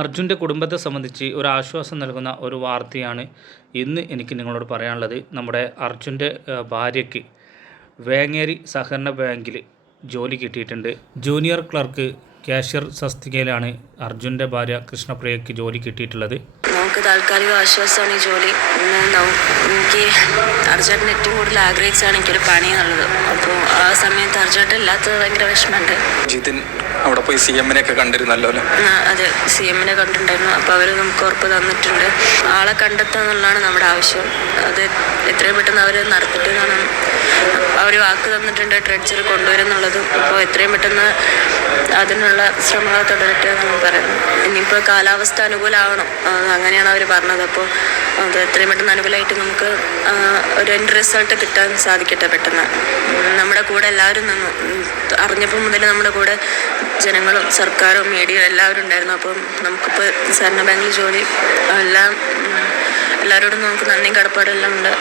അർജുൻ്റെ കുടുംബത്തെ സംബന്ധിച്ച് ഒരു ആശ്വാസം നൽകുന്ന ഒരു വാർത്തയാണ് ഇന്ന് എനിക്ക് നിങ്ങളോട് പറയാനുള്ളത്. നമ്മുടെ അർജുൻ്റെ ഭാര്യയ്ക്ക് വേങ്ങേരി സഹകരണ ബാങ്കിൽ ജോലി കിട്ടിയിട്ടുണ്ട്. ജൂനിയർ ക്ലർക്ക് കാഷ്യർ തസ്തികയിലാണ് അർജുൻ്റെ ഭാര്യ കൃഷ്ണപ്രിയയ്ക്ക് ജോലി കിട്ടിയിട്ടുള്ളത്. നമുക്ക് താൽക്കാലിക ആശ്വാസമാണ് ഈ ജോലി. എനിക്ക് അർജുൻ്റെ ഏറ്റവും കൂടുതൽ ആഗ്രഹിച്ചാണ് എനിക്കൊരു പണി എന്നുള്ളത്. അപ്പോൾ ആ സമയത്ത് അർജുൻ്റെ ഇല്ലാത്തത് ഭയങ്കര വിഷമമുണ്ട്. ജിതിൻ അവിടെ പോയി CM-നെ ഒക്കെ കണ്ടിരുന്നല്ലോ അല്ലേ? അതെ, CM-നെ കണ്ടിട്ടുണ്ടായിരുന്നു. അപ്പോൾ അവർ നമുക്ക് ഉറപ്പ് തന്നിട്ടുണ്ട്. ആളെ കണ്ടെത്തുക എന്നുള്ളതാണ് നമ്മുടെ ആവശ്യം. അത് എത്രയും പെട്ടെന്ന് അവർ നടത്തിട്ട് അവർ വാക്ക് തന്നിട്ടുണ്ട്, ട്രെഡ്ജർ കൊണ്ടുവരുന്നുള്ളതും. അപ്പോൾ എത്രയും പെട്ടെന്ന് അതിനുള്ള ശ്രമങ്ങൾ തുടരട്ടെ എന്നാണ് പറയുന്നത്. ഇനിയിപ്പോൾ കാലാവസ്ഥ അനുകൂലമാവണം, അങ്ങനെയാണ് അവർ പറഞ്ഞത്. അപ്പോൾ അത് എത്രയും പെട്ടെന്ന് അനുകൂലമായിട്ട് നമുക്ക് ഒരു എൻഡ് റിസൾട്ട് കിട്ടാൻ സാധിക്കട്ടെ പെട്ടെന്ന്. നമ്മുടെ കൂടെ എല്ലാവരും നിന്നു. അറിഞ്ഞപ്പോൾ മുതൽ നമ്മുടെ കൂടെ ജനങ്ങളും സർക്കാരും മീഡിയയും എല്ലാവരും ഉണ്ടായിരുന്നു. അപ്പം നമുക്കിപ്പോൾ സഹകരണ ബാങ്കിൽ ജോലി എല്ലാവരോടും നമുക്ക് നന്ദിയും കടപ്പാടും എല്ലാം ഉണ്ട്.